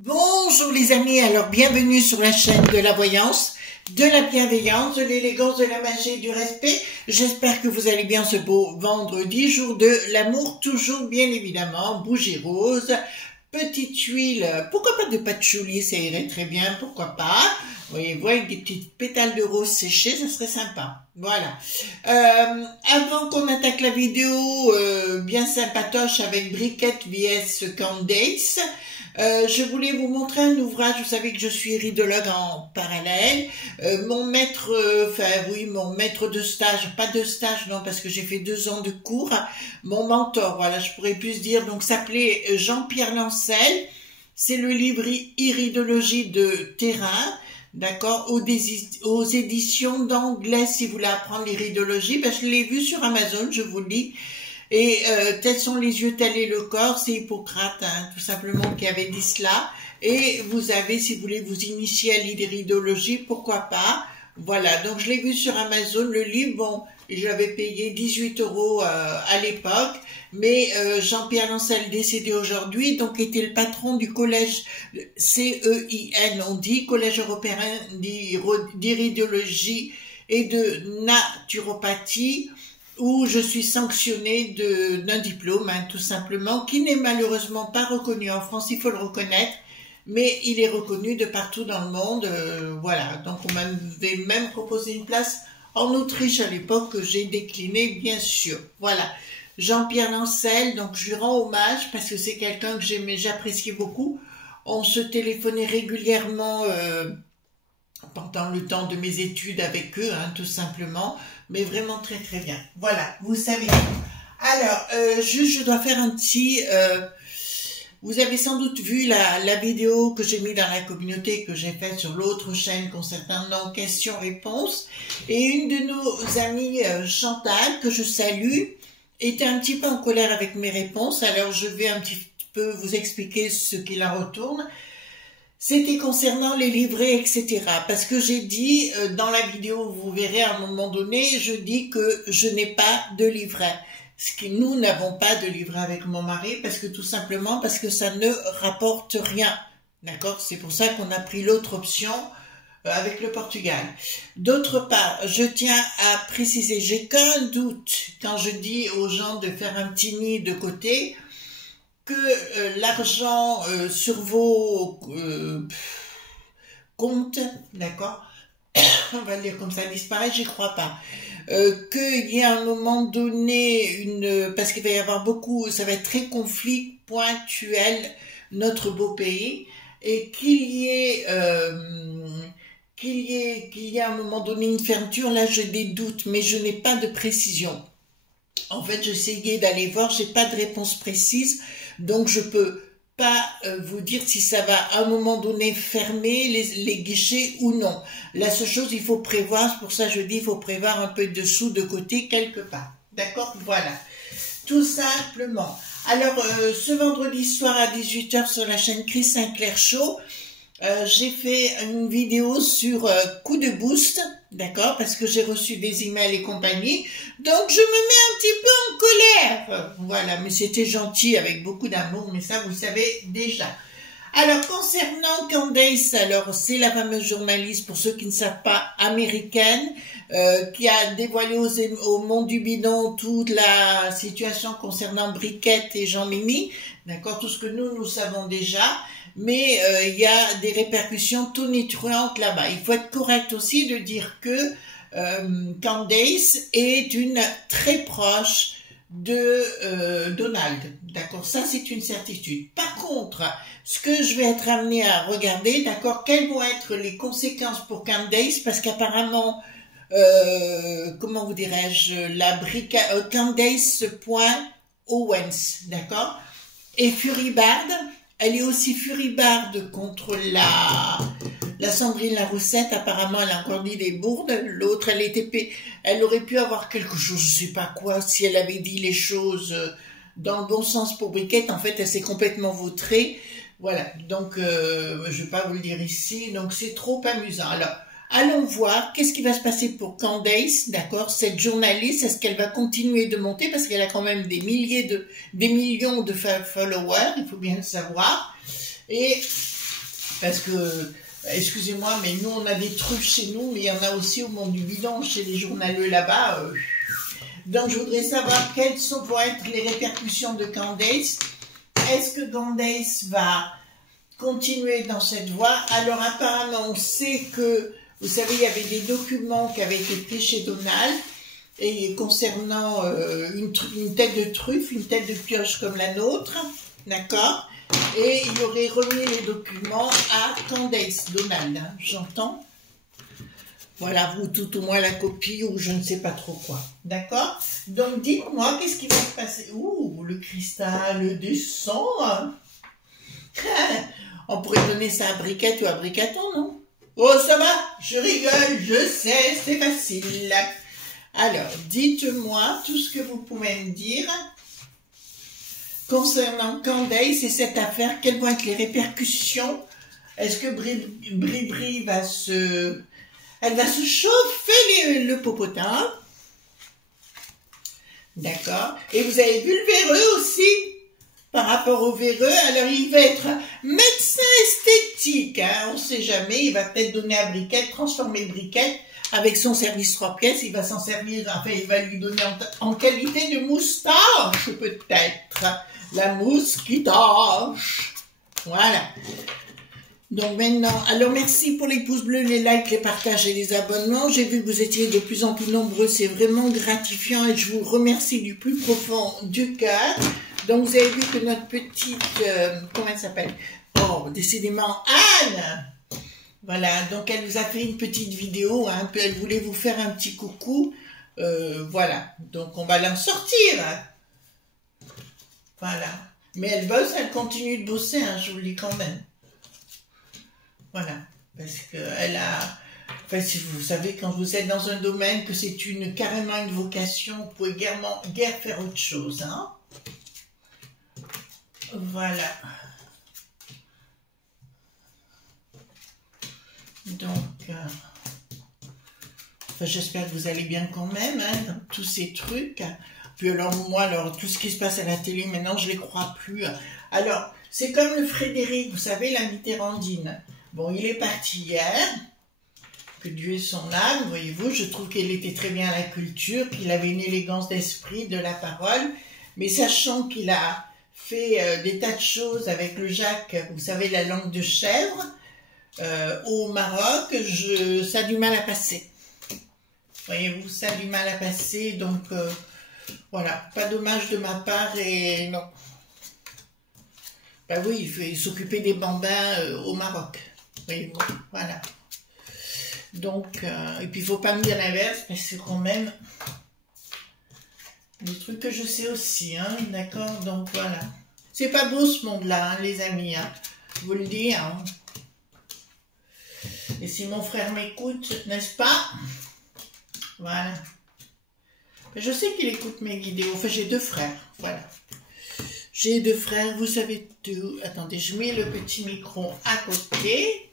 Bonjour les amis, alors bienvenue sur la chaîne de la voyance, de la bienveillance, de l'élégance, de la magie et du respect. J'espère que vous allez bien ce beau vendredi, jour de l'amour, toujours bien évidemment, bougie rose, petite huile, pourquoi pas de patchouli, ça irait très bien, pourquoi pas. Voyez-vous, avec des petites pétales de rose séchées, ça serait sympa. Voilà. Avant qu'on attaque la vidéo bien sympatoche avec Briquette vs Candace, je voulais vous montrer un ouvrage. Vous savez que je suis iridologue en parallèle. Mon maître, mon maître de stage, pas de stage non, parce que j'ai fait 2 ans de cours. Mon mentor, voilà, je pourrais plus dire. Donc, s'appelait Jean-Pierre Lancel. C'est le livre Iridologie de terrain. D'accord, aux éditions d'anglais, si vous voulez apprendre l'iridologie, je l'ai vu sur Amazon, je vous le dis. Et tels sont les yeux, tel est le corps, c'est Hippocrate, hein, tout simplement, qui avait dit cela. Et vous avez, si vous voulez vous initier à l'iridologie, pourquoi pas. Voilà, donc je l'ai vu sur Amazon, le livre, bon, j'avais payé 18 € à l'époque, mais Jean-Pierre Lancel, décédé aujourd'hui, donc était le patron du collège CEIN, on dit, Collège européen d'iridologie et de naturopathie, où je suis sanctionnée d'un diplôme, hein, tout simplement, qui n'est malheureusement pas reconnu en France, il faut le reconnaître, mais il est reconnu de partout dans le monde, voilà. Donc on m'avait même proposé une place en Autriche à l'époque que j'ai décliné, bien sûr. Voilà, Jean-Pierre Lancel, donc je lui rends hommage parce que c'est quelqu'un que j'appréciais beaucoup. On se téléphonait régulièrement pendant le temps de mes études avec eux, hein, tout simplement, mais vraiment très très bien. Voilà, vous savez. Alors, juste je dois faire un petit... vous avez sans doute vu la vidéo que j'ai mise dans la communauté, que j'ai faite sur l'autre chaîne concernant questions-réponses. Et une de nos amies, Chantal, que je salue, était un petit peu en colère avec mes réponses. Alors je vais un petit peu vous expliquer ce qui la retourne. C'était concernant les livrets, etc. Parce que j'ai dit, dans la vidéo, vous verrez à un moment donné, je dis que je n'ai pas de livret. Ce que nous n'avons pas de livret avec mon mari, parce que tout simplement, parce que ça ne rapporte rien. D'accord? C'est pour ça qu'on a pris l'autre option avec le Portugal. D'autre part, je tiens à préciser, j'ai qu'un doute quand je dis aux gens de faire un petit nid de côté, que l'argent sur vos comptes, d'accord, on va le dire comme ça, disparaît, j'y crois pas. Qu'il y ait à un moment donné parce qu'il va y avoir beaucoup, ça va être très conflit ponctuel, notre beau pays, et qu'il y ait à un moment donné une fermeture, là j'ai des doutes, mais je n'ai pas de précision. En fait, j'essayais d'aller voir, j'ai pas de réponse précise, donc je peux pas vous dire si ça va à un moment donné fermer les guichets ou non. La seule chose, il faut prévoir, c'est pour ça que je dis, il faut prévoir un peu de sous de côté quelque part. D'accord? Voilà. Tout simplement. Alors, ce vendredi soir à 18 h sur la chaîne Chris Sinclair Show, j'ai fait une vidéo sur coup de boost, d'accord, parce que j'ai reçu des emails et compagnie, donc je me mets un petit peu en colère, voilà, mais c'était gentil, avec beaucoup d'amour, mais ça vous savez déjà. Alors concernant Candace, alors c'est la fameuse journaliste, pour ceux qui ne savent pas, américaine, qui a dévoilé au monde du bidon toute la situation concernant Briquette et Jean-Mimi, d'accord, tout ce que nous savons déjà. Mais il y a des répercussions tonitruantes là-bas. Il faut être correct aussi de dire que Candace est une très proche de Donald. D'accord, ça c'est une certitude. Par contre, ce que je vais être amené à regarder, d'accord, quelles vont être les conséquences pour Candace, parce qu'apparemment, comment vous dirais-je, Candace.Owens, d'accord, et Furibard, elle est aussi furibarde contre la Sandrine Laroussette. Apparemment, elle a encore dit des bourdes. L'autre, elle aurait pu avoir quelque chose, je sais pas quoi, si elle avait dit les choses dans le bon sens pour Briquette. En fait, elle s'est complètement vautrée. Voilà. Donc, je vais pas vous le dire ici. Donc, c'est trop amusant. Alors, allons voir qu'est-ce qui va se passer pour Candace, d'accord, cette journaliste. Est-ce qu'elle va continuer de monter, parce qu'elle a quand même des millions de followers, il faut bien le savoir. Et parce que, excusez-moi, mais nous on a des trucs chez nous, mais il y en a aussi au monde du bidon, chez les journaleux là-bas. Donc je voudrais savoir quelles vont être les répercussions de Candace. Est-ce que Candace va continuer dans cette voie? Alors apparemment on sait que, vous savez, il y avait des documents qui avaient été faits chez Donald, et concernant une tête de truffe, une tête de pioche comme la nôtre, d'accord, et il aurait remis les documents à Candace, Donald, hein, j'entends. Voilà, vous tout au moins la copie, ou je ne sais pas trop quoi, d'accord. Donc dites-moi, qu'est-ce qui va se passer? Ouh, le cristal descend, hein. On pourrait donner ça à Briquette ou à Bricaton, non? Oh, ça va, je rigole, je sais, c'est facile. Alors, dites-moi tout ce que vous pouvez me dire concernant Candace et cette affaire. Quelles vont être les répercussions? Est-ce que Bri va se... Elle va se chauffer le popotin. D'accord. Et vous avez vu le véreux aussi? Par rapport au véreux, alors il va être médecin esthétique, hein, on ne sait jamais, il va peut-être donner à Briquette, transformer Briquette avec son service 3 pièces, il va s'en servir, enfin il va lui donner en qualité de moustache peut-être, la mousse qui tâche, voilà. Donc maintenant, alors merci pour les pouces bleus, les likes, les partages et les abonnements. J'ai vu que vous étiez de plus en plus nombreux, c'est vraiment gratifiant et je vous remercie du plus profond du cœur. Donc vous avez vu que notre petite, comment elle s'appelle? Oh, décidément, Anne. Voilà, donc elle vous a fait une petite vidéo, hein, elle voulait vous faire un petit coucou. Voilà, donc on va l'en sortir. Hein. Voilà, mais elle bosse, elle continue de bosser, hein, je vous le dis quand même. Voilà, parce qu'elle a... Enfin, si vous savez, quand vous êtes dans un domaine, que c'est carrément une vocation, vous pouvez guère faire autre chose. Hein. Voilà. Donc, enfin, j'espère que vous allez bien quand même, hein, dans tous ces trucs. Puis alors, moi, tout ce qui se passe à la télé, maintenant, je ne les crois plus. Alors, c'est comme le Frédéric, vous savez, la Mitterrandine. Bon, il est parti hier, que Dieu ait son âme, voyez-vous, je trouve qu'il était très bien à la culture, qu'il avait une élégance d'esprit, de la parole, mais sachant qu'il a fait des tas de choses avec le Jacques, vous savez, la langue de chèvre, au Maroc, ça a du mal à passer. Voyez-vous, ça a du mal à passer, donc voilà, pas dommage de ma part, et non. Ben oui, il s'occuper des bambins au Maroc. Voyez-vous, voilà. Donc, et puis il ne faut pas me dire l'inverse, mais c'est quand même des trucs que je sais aussi, hein, d'accord? Donc voilà. C'est pas beau ce monde-là, hein, les amis, hein, je vous le dis, hein. Et si mon frère m'écoute, n'est-ce pas? Voilà. Je sais qu'il écoute mes vidéos, enfin j'ai 2 frères, voilà. J'ai 2 frères, vous savez tout. Attendez, je mets le petit micro à côté.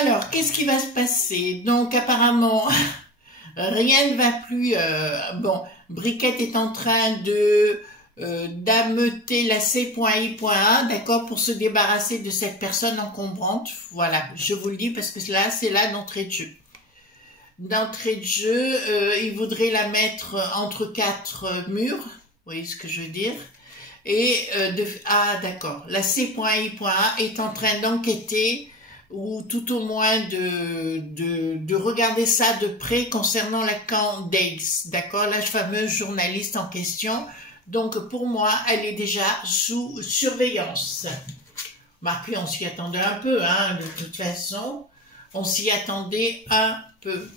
Alors, qu'est-ce qui va se passer? Donc, apparemment, rien ne va plus. Bon, Briquette est en train de d'ameuter la C.I.1, d'accord, pour se débarrasser de cette personne encombrante. Voilà, je vous le dis parce que là, c'est là d'entrée de jeu. D'entrée de jeu, il voudrait la mettre entre 4 murs. Vous voyez ce que je veux dire? Et ah d'accord, la C.I.1 est en train d'enquêter ou tout au moins de regarder ça de près concernant la Candace, d'accord, la fameuse journaliste en question. Donc pour moi, elle est déjà sous surveillance. Marqué, on s'y attendait un peu, hein, de toute façon, on s'y attendait un peu.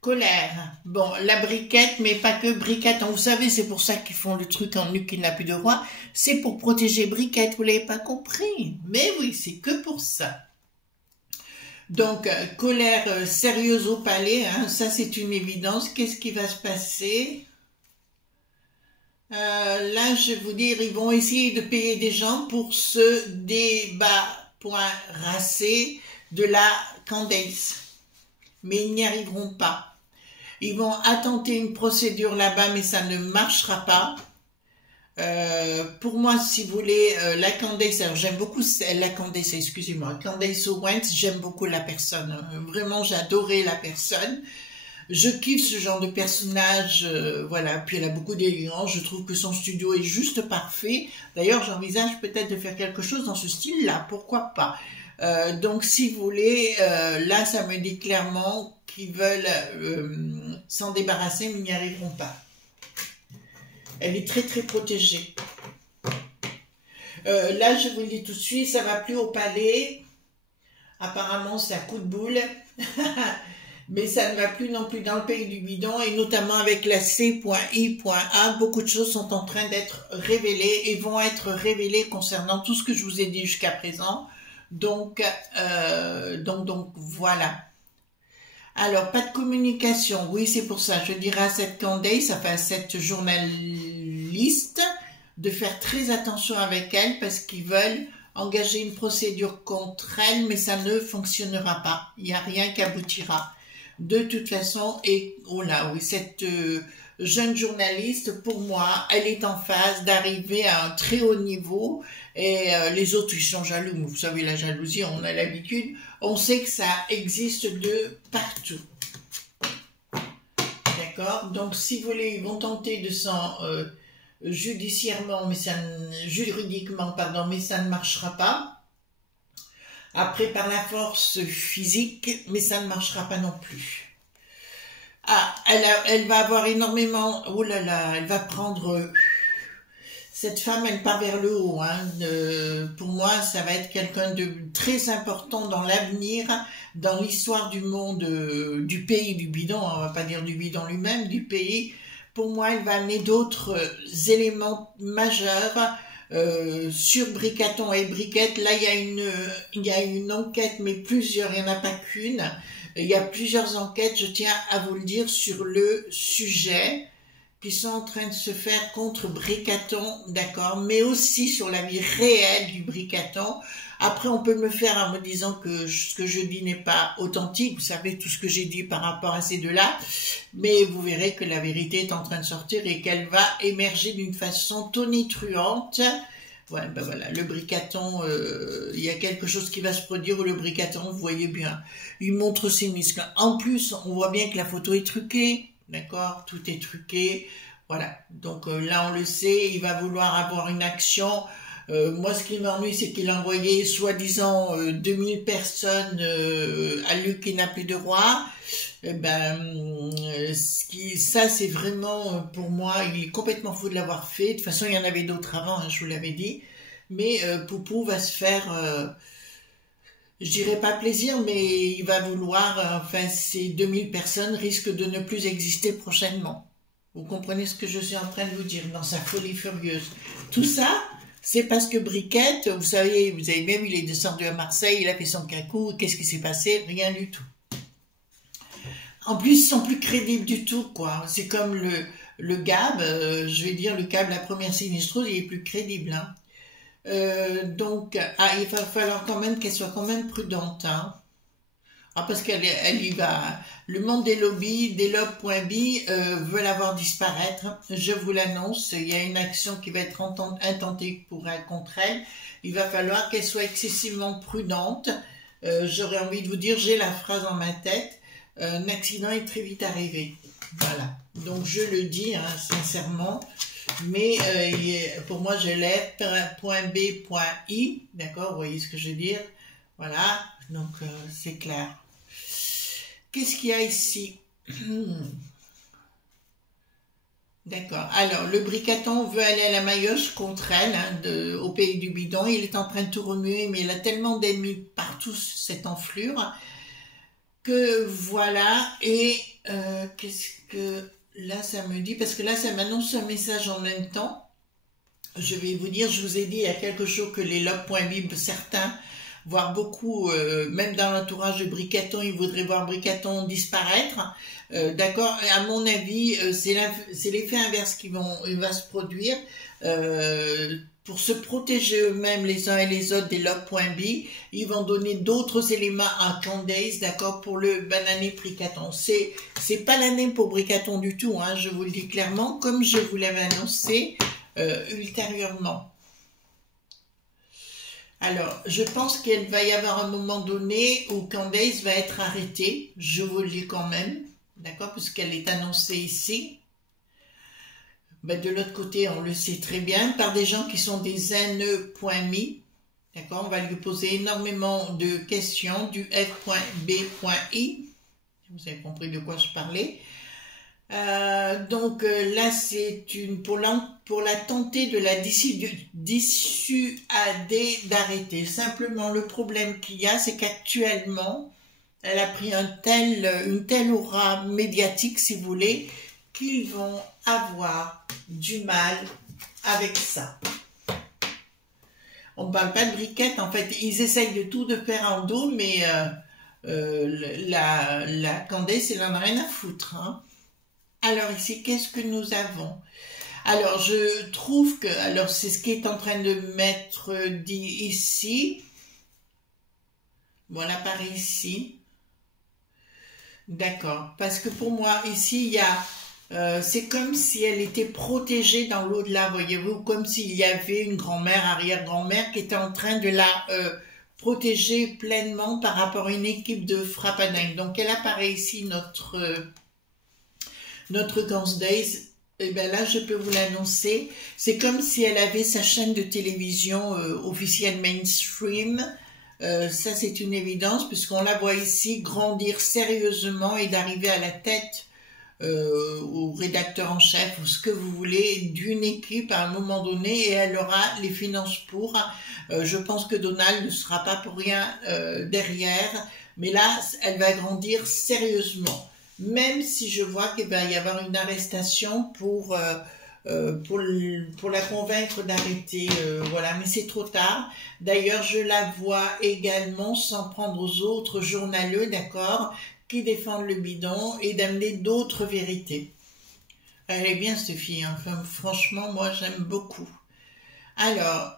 Colère. Bon, la briquette, mais pas que briquette. Vous savez, c'est pour ça qu'ils font le truc en nu qui n'a plus de roi. C'est pour protéger briquette, vous l'avez pas compris. Mais oui, c'est que pour ça. Donc, colère sérieuse au palais, hein, ça c'est une évidence. Qu'est-ce qui va se passer? Là, je vais vous dire, ils vont essayer de payer des gens pour ce débarrasser de la Candace. Mais ils n'y arriveront pas. Ils vont attenter une procédure là-bas, mais ça ne marchera pas. Pour moi, si vous voulez, la Candace, alors j'aime beaucoup la Candace, excusez-moi, Candace Owens, j'aime beaucoup la personne. Vraiment, j'adorais la personne. Je kiffe ce genre de personnage, voilà. Puis elle a beaucoup d'élégance. Je trouve que son studio est juste parfait. D'ailleurs, j'envisage peut-être de faire quelque chose dans ce style-là. Pourquoi pas? Donc, si vous voulez, là, ça me dit clairement qu'ils veulent s'en débarrasser, mais ils n'y arriveront pas. Elle est très, très protégée. Là, je vous le dis tout de suite, ça va plus au palais. Apparemment, c'est à coup de boule. Mais ça ne va plus non plus dans le pays du bidon, et notamment avec la C.I.A. Beaucoup de choses sont en train d'être révélées et vont être révélées concernant tout ce que je vous ai dit jusqu'à présent. Donc voilà. Alors, pas de communication. Oui, c'est pour ça. Je dirais à cette Candace, enfin à cette journaliste, de faire très attention avec elle parce qu'ils veulent engager une procédure contre elle, mais ça ne fonctionnera pas. Il n'y a rien qui aboutira. De toute façon, et oh là, oui, cette jeune journaliste, pour moi, elle est en phase d'arriver à un très haut niveau, et les autres, ils sont jaloux. Vous savez, la jalousie, on a l'habitude. On sait que ça existe de partout. D'accord? Donc, si vous voulez, ils vont tenter de s'en judiciairement, mais juridiquement, pardon, mais ça ne marchera pas. Après, par la force physique, mais ça ne marchera pas non plus. Ah, elle va avoir énormément... Oh là là, elle va prendre... Cette femme, elle part vers le haut. Hein. Pour moi, ça va être quelqu'un de très important dans l'avenir, dans l'histoire du monde, du pays du bidon. On va pas dire du bidon lui-même, du pays. Pour moi, elle va amener d'autres éléments majeurs sur Bricaton et Briquette. Là, il y a une enquête, mais plusieurs, il n'y en a pas qu'une. Il y a plusieurs enquêtes, je tiens à vous le dire, sur le sujet qui sont en train de se faire contre Bricaton, d'accord, mais aussi sur la vie réelle du Bricaton. Après, on peut me faire en me disant que ce que je dis n'est pas authentique, vous savez tout ce que j'ai dit par rapport à ces deux-là, mais vous verrez que la vérité est en train de sortir et qu'elle va émerger d'une façon tonitruante. Ouais, ben voilà, le Bricaton, il y a quelque chose qui va se produire où le Bricaton, vous voyez bien, il montre ses muscles. En plus, on voit bien que la photo est truquée. D'accord, tout est truqué, voilà. Donc là, on le sait, il va vouloir avoir une action. Moi, ce qui m'ennuie, c'est qu'il a envoyé soi-disant 2000 personnes à lui qui n'a plus de roi. Ça, c'est vraiment, pour moi, il est complètement fou de l'avoir fait. De toute façon, il y en avait d'autres avant, hein, je vous l'avais dit. Mais Poupou va se faire... je dirais pas plaisir, mais il va vouloir, enfin, ces 2000 personnes risquent de ne plus exister prochainement. Vous comprenez ce que je suis en train de vous dire, dans sa folie furieuse. Tout ça, c'est parce que Briquette, vous avez même, il est descendu à Marseille, il a fait son cacou, qu'est-ce qui s'est passé? Rien du tout. En plus, ils sont plus crédibles du tout, quoi. C'est comme le Gab, je vais dire, le Gab, la première sinistrose, il est plus crédible, hein. Donc, il va falloir quand même qu'elle soit quand même prudente, hein. Ah, parce qu'elle y va. Le monde des lobbies, des lobs.bi veut la voir disparaître. Je vous l'annonce, il y a une action qui va être intentée contre elle. Il va falloir qu'elle soit excessivement prudente. J'aurais envie de vous dire, j'ai la phrase en ma tête, un accident est très vite arrivé. Voilà. Donc, je le dis, hein, sincèrement. Mais pour moi, je l'ai .b.i, d'accord, vous voyez ce que je veux dire, Voilà, donc c'est clair. Qu'est-ce qu'il y a ici? D'accord. Alors, le bricaton veut aller à la Maillotche contre elle, hein, au pays du bidon. Il est en train de tout remuer, mais il a tellement d'ennemis partout, cette enflure, que voilà. Et qu'est-ce que là, ça me dit? Parce que là, ça m'annonce un message en même temps. Je vais vous dire, je vous ai dit il y a quelques jours que les logs.bib, certains, voire beaucoup, même dans l'entourage de Bricaton, ils voudraient voir Bricaton disparaître. D'accord. À mon avis, c'est l'effet inverse va se produire. Pour se protéger eux-mêmes les uns et les autres des logs.b, ils vont donner d'autres éléments à Candace, d'accord, pour le banané Bricaton. C'est pas l'année pour Bricaton du tout, hein, je vous le dis clairement, comme je vous l'avais annoncé ultérieurement. Alors, je pense qu'il va y avoir un moment donné où Candace va être arrêtée, je vous le dis quand même, d'accord, puisqu'elle est annoncée ici. Ben, de l'autre côté, on le sait très bien, par des gens qui sont des NE.mi, d'accord, on va lui poser énormément de questions, du F.B.I, vous avez compris de quoi je parlais. Donc là, c'est pour la tenter de la dissuader d'arrêter. Simplement, le problème qu'il y a, c'est qu'actuellement, elle a pris une telle aura médiatique, si vous voulez, qu'ils vont avoir du mal avec ça. On ne parle pas de briquette, en fait, ils essayent de tout de faire en dos, mais la Candace, elle en a rien à foutre, hein. Alors ici, qu'est-ce que nous avons? Alors, je trouve que, alors c'est ce qui est en train de m'être dit ici. Voilà, par ici. D'accord. Parce que pour moi, ici, il y a, c'est comme si elle était protégée dans l'au-delà, voyez-vous, comme s'il y avait une grand-mère, arrière-grand-mère qui était en train de la protéger pleinement par rapport à une équipe de frappadingue. Donc, elle apparaît ici, notre Candace. Et bien là, je peux vous l'annoncer. C'est comme si elle avait sa chaîne de télévision officielle mainstream. Ça, c'est une évidence, puisqu'on la voit ici grandir sérieusement et d'arriver à la tête au rédacteur en chef ou ce que vous voulez d'une équipe à un moment donné, et elle aura les finances pour. Je pense que Donald ne sera pas pour rien derrière, mais là, elle va grandir sérieusement. Même si je vois qu'il va y avoir une arrestation pour la convaincre d'arrêter, voilà, mais c'est trop tard. D'ailleurs, je la vois également s'en prendre aux autres journaleux, d'accord, qui défendent le bidon et d'amener d'autres vérités. Elle est bien cette fille, hein. Enfin, franchement, moi j'aime beaucoup. Alors,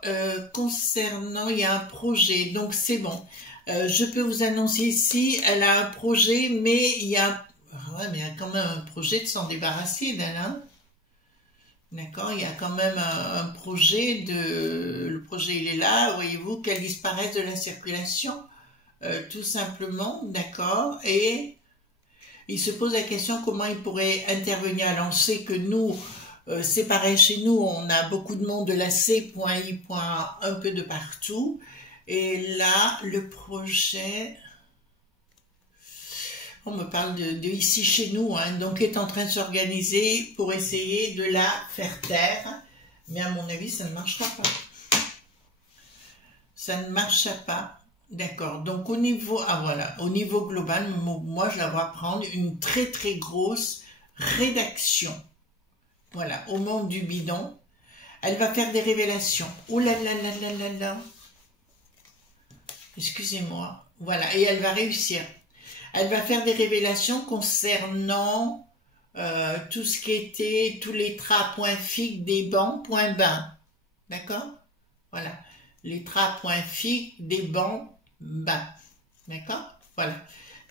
concernant, il y a un projet, donc c'est bon. Je peux vous annoncer ici, elle a un projet, mais il y a quand même un projet de s'en débarrasser d'elle, hein. D'accord, il y a quand même un projet le projet il est là, voyez-vous, qu'elle disparaisse de la circulation, tout simplement, d'accord, et il se pose la question comment il pourrait intervenir. Alors on sait que nous, c'est pareil chez nous, on a beaucoup de monde de la C.I. un peu de partout, et là, le projet... On me parle de ici chez nous, hein, donc est en train de s'organiser pour essayer de la faire taire. Mais à mon avis, ça ne marchera pas. Ça ne marchera pas. D'accord. Donc au niveau, voilà, au niveau global, moi je la vois prendre une très très grosse rédaction. Voilà, au monde du bidon. Elle va faire des révélations. Oh là là là là là là. Excusez-moi. Voilà, et elle va réussir. Elle va faire des révélations concernant tout ce qui était, tous les traits.fic des bancs.bain. D'accord? Voilà. Les traits.fic des bancs.bain. D'accord? Voilà.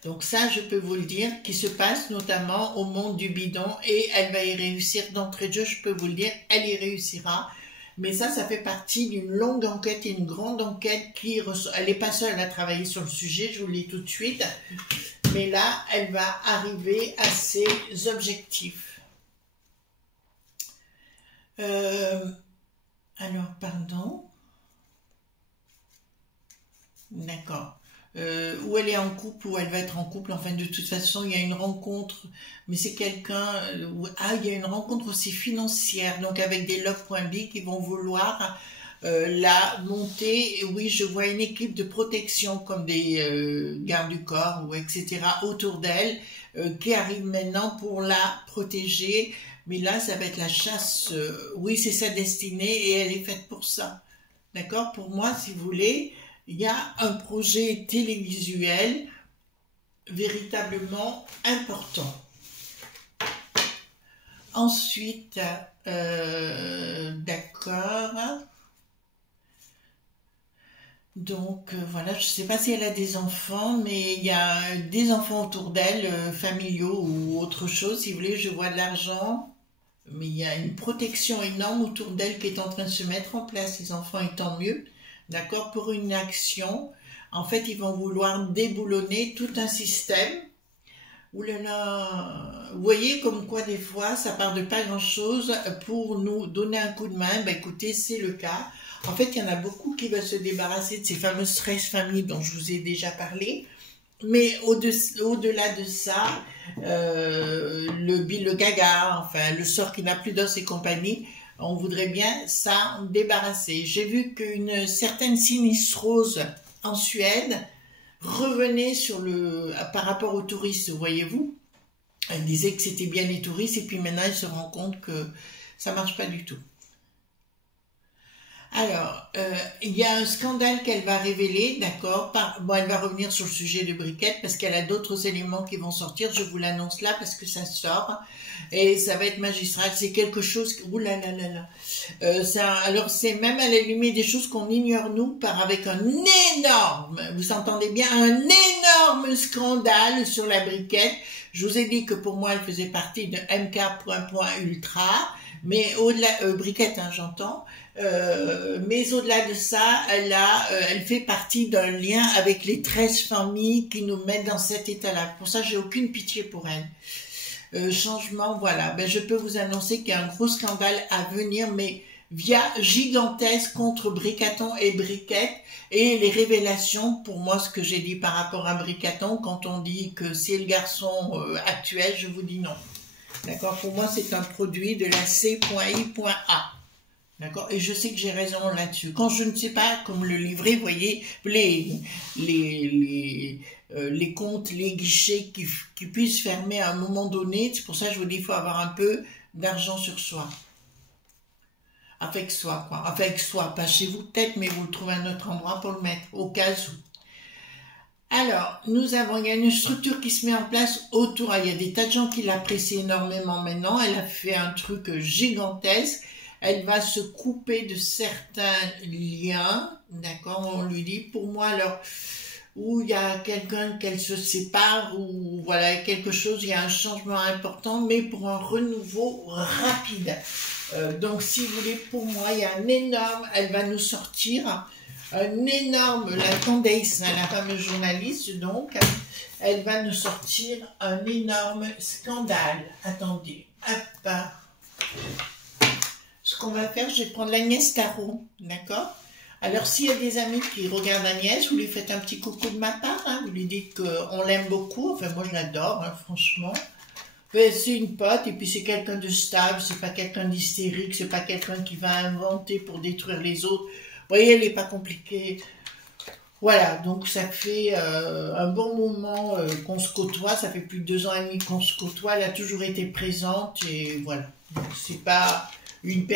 Donc ça, je peux vous le dire, qui se passe notamment au monde du bidon, et elle va y réussir d'entrée de jeu, je peux vous le dire, elle y réussira. Mais ça fait partie d'une longue enquête, une grande enquête elle n'est pas seule à travailler sur le sujet, je vous le dis tout de suite. Mais là, elle va arriver à ses objectifs. Alors, pardon. D'accord. ou elle est en couple, ou elle va être en couple. Enfin, de toute façon, il y a une rencontre, mais c'est quelqu'un... il y a une rencontre aussi financière, donc avec des love.b qui vont vouloir la monter. Oui, je vois une équipe de protection comme des gardes du corps, ou etc. autour d'elle, qui arrive maintenant pour la protéger. Mais là, ça va être la chasse. Oui, c'est sa destinée et elle est faite pour ça. D'accord? Pour moi, si vous voulez, il y a un projet télévisuel véritablement important. Ensuite, d'accord. Donc voilà, je ne sais pas si elle a des enfants, mais il y a des enfants autour d'elle, familiaux ou autre chose. Si vous voulez, je vois de l'argent, mais il y a une protection énorme autour d'elle qui est en train de se mettre en place, les enfants étant mieux, d'accord, pour une action. En fait, ils vont vouloir déboulonner tout un système. Ouh là là, vous voyez comme quoi des fois, ça part de pas grand-chose pour nous donner un coup de main. Ben écoutez, c'est le cas. En fait, il y en a beaucoup qui veulent se débarrasser de ces fameuses 13 familles dont je vous ai déjà parlé. Mais au-delà de ça, le gaga, enfin le sort qui n'a plus d'os et compagnie, on voudrait bien s'en débarrasser. J'ai vu qu'une certaine sinistrose en Suède revenait par rapport aux touristes, voyez-vous. Elle disait que c'était bien les touristes et puis maintenant elle se rend compte que ça marche pas du tout. Alors, il y a un scandale qu'elle va révéler, d'accord. Bon, elle va revenir sur le sujet de Briquette parce qu'elle a d'autres éléments qui vont sortir. Je vous l'annonce là parce que ça sort et ça va être magistral. C'est quelque chose. Ouh là là là là. Alors c'est même à la limite des choses qu'on ignore nous, avec un énorme. Vous entendez bien, un énorme scandale sur la Briquette. Je vous ai dit que pour moi, elle faisait partie de MK.ultra, mais au-delà, Briquette, hein, j'entends. Mais au-delà de ça, elle fait partie d'un lien avec les 13 familles qui nous mettent dans cet état-là. Pour ça, j'ai aucune pitié pour elle. Changement, voilà. Ben, je peux vous annoncer qu'il y a un gros scandale à venir, mais gigantesque contre Bricaton et Briquette. Et les révélations, pour moi, ce que j'ai dit par rapport à Bricaton, quand on dit que c'est le garçon actuel, je vous dis non. D'accord? Pour moi, c'est un produit de la C.I.A. D'accord? Et je sais que j'ai raison là-dessus. Quand je ne sais pas comme le livrer, vous voyez, les comptes, les guichets qui puissent fermer à un moment donné, c'est pour ça que je vous dis qu'il faut avoir un peu d'argent sur soi. Avec soi, quoi. Avec soi, pas chez vous peut-être, mais vous le trouvez à un autre endroit pour le mettre, au cas où. Alors, il y a une structure qui se met en place autour. Il y a des tas de gens qui l'apprécient énormément maintenant. Elle a fait un truc gigantesque. Elle va se couper de certains liens, d'accord, on lui dit, pour moi, alors, où il y a quelqu'un qu'elle se sépare, ou voilà, quelque chose, il y a un changement important, mais pour un renouveau rapide. Donc, si vous voulez, pour moi, il y a un énorme, elle va nous sortir, un énorme, la Candace, la fameuse journaliste, donc, elle va nous sortir un énorme scandale. Attendez, hop. Ce qu'on va faire, je vais prendre l'Agnès Tarot, d'accord? Alors, s'il y a des amis qui regardent Agnès, vous lui faites un petit coucou de ma part, hein, vous lui dites qu'on l'aime beaucoup, enfin, moi, je l'adore, hein, franchement. C'est une pote, et puis c'est quelqu'un de stable, c'est pas quelqu'un d'hystérique, c'est pas quelqu'un qui va inventer pour détruire les autres. Vous voyez, elle n'est pas compliquée. Voilà, donc ça fait un bon moment qu'on se côtoie, ça fait plus de 2 ans et demi qu'on se côtoie, elle a toujours été présente, et voilà. C'est pas...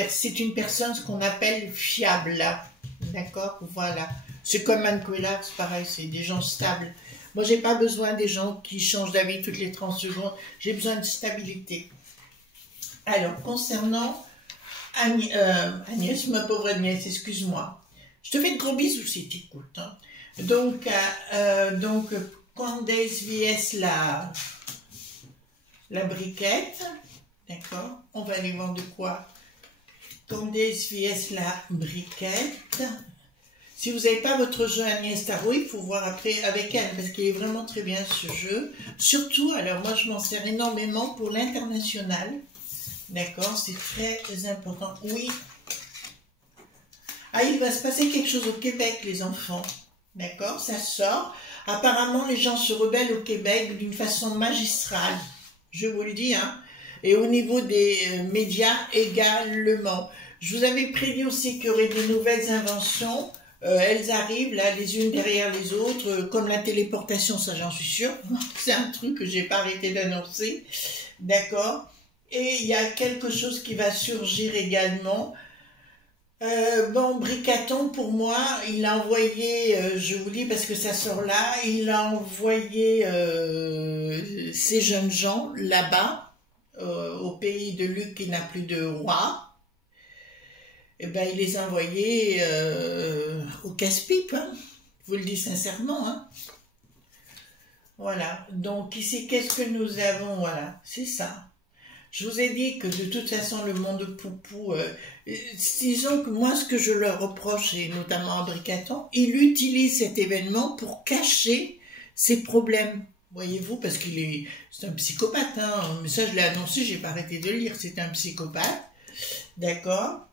c'est une personne, ce qu'on appelle fiable, là. D'accord? Voilà. C'est comme Anne Coelard, c'est pareil, c'est des gens stables. Moi, j'ai pas besoin des gens qui changent d'avis toutes les 30 secondes. J'ai besoin de stabilité. Alors, concernant Agnès, ma pauvre Agnès, excuse-moi. Je te fais de gros bisous si tu écoutes. Hein. Donc, Candace vs la Briquette. D'accord? On va aller voir de quoi? Candace vs la Briquette. Si vous n'avez pas votre jeu Agnès Tarot, il faut voir après avec elle, parce qu'il est vraiment très bien ce jeu. Surtout, alors moi je m'en sers énormément pour l'international. D'accord, c'est très important. Oui. Ah, il va se passer quelque chose au Québec, les enfants. D'accord, ça sort. Apparemment, les gens se rebellent au Québec d'une façon magistrale. Je vous le dis, hein. Et au niveau des médias également. Je vous avais prédit aussi qu'il y aurait de nouvelles inventions. Elles arrivent là, les unes derrière les autres, comme la téléportation, ça j'en suis sûre. C'est un truc que j'ai pas arrêté d'annoncer. D'accord. Et il y a quelque chose qui va surgir également. Bon, Bricaton, pour moi, il a envoyé, je vous dis parce que ça sort là, il a envoyé ces jeunes gens là-bas, au pays de Luc qui n'a plus de roi. Eh ben, il les a envoyés au casse-pipe, hein. Je vous le dis sincèrement, hein. Voilà. Donc ici, qu'est-ce que nous avons? Voilà, c'est ça. Je vous ai dit que de toute façon, le monde poupou, disons que moi, ce que je leur reproche, et notamment à Bricaton, il utilise cet événement pour cacher ses problèmes. Voyez-vous, parce c'est un psychopathe, hein. Mais ça, je l'ai annoncé, j'ai pas arrêté de le lire. C'est un psychopathe. D'accord?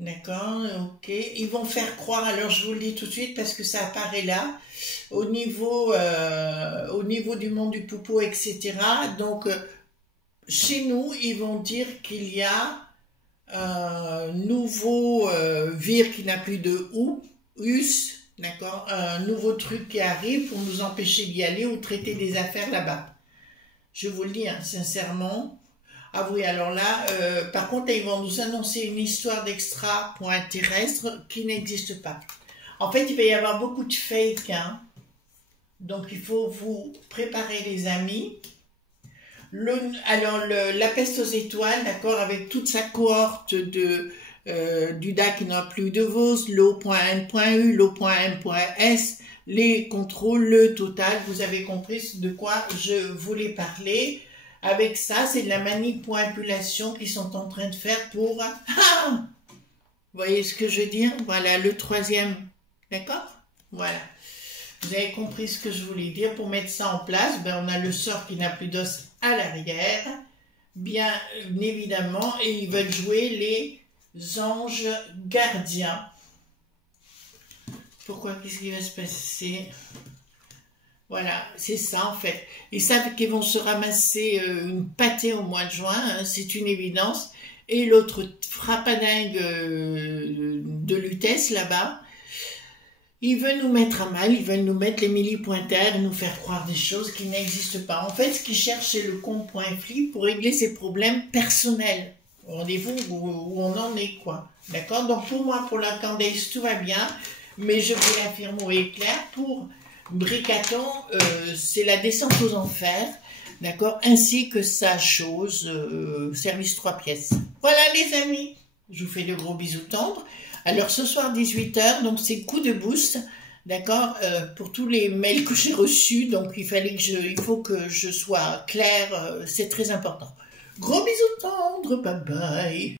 D'accord, ok. Ils vont faire croire, alors je vous le dis tout de suite parce que ça apparaît là, au niveau du monde du poupou, etc. Donc, chez nous, ils vont dire qu'il y a un nouveau vir qui n'a plus de ou, us, d'accord, un nouveau truc qui arrive pour nous empêcher d'y aller ou traiter des affaires là-bas. Je vous le dis, hein, sincèrement. Ah oui, alors là, par contre, ils vont nous annoncer une histoire d'extra-point terrestre qui n'existe pas. En fait, il va y avoir beaucoup de fake, hein. Donc, il faut vous préparer, les amis. La peste aux étoiles, d'accord, avec toute sa cohorte du DAC qui n'a plus de Vos, l'O.N.U, l'O.M.S, les contrôles, le total, vous avez compris de quoi je voulais parler. Avec ça, c'est de la manipulation qu'ils sont en train de faire pour... Vous voyez ce que je veux dire? Voilà, le troisième. D'accord? Voilà. Vous avez compris ce que je voulais dire. Pour mettre ça en place, ben, on a le sort qui n'a plus d'os à l'arrière. Bien évidemment. Et ils veulent jouer les anges gardiens. Pourquoi? Qu'est-ce qui va se passer? Voilà, c'est ça en fait. Ils savent qu'ils vont se ramasser une pâtée au mois de juin, hein, c'est une évidence. Et l'autre frappadingue de Lutèce là-bas, ils veulent nous mettre à mal, ils veulent nous mettre les millipointaires, nous faire croire des choses qui n'existent pas. En fait, ce qu'ils cherchent, c'est le con.fli pour régler ses problèmes personnels. Rendez-vous où on en est, quoi. D'accord? Donc pour moi, pour la Candace, tout va bien, mais je vous l'affirme haut et clair, pour Bricaton, c'est la descente aux enfers, d'accord, ainsi que sa chose, service 3 pièces. Voilà les amis, je vous fais de gros bisous tendres. Alors ce soir 18 h, donc c'est coup de boost, d'accord, pour tous les mails que j'ai reçus, donc il faut que je sois claire, c'est très important. Gros bisous tendres, bye bye.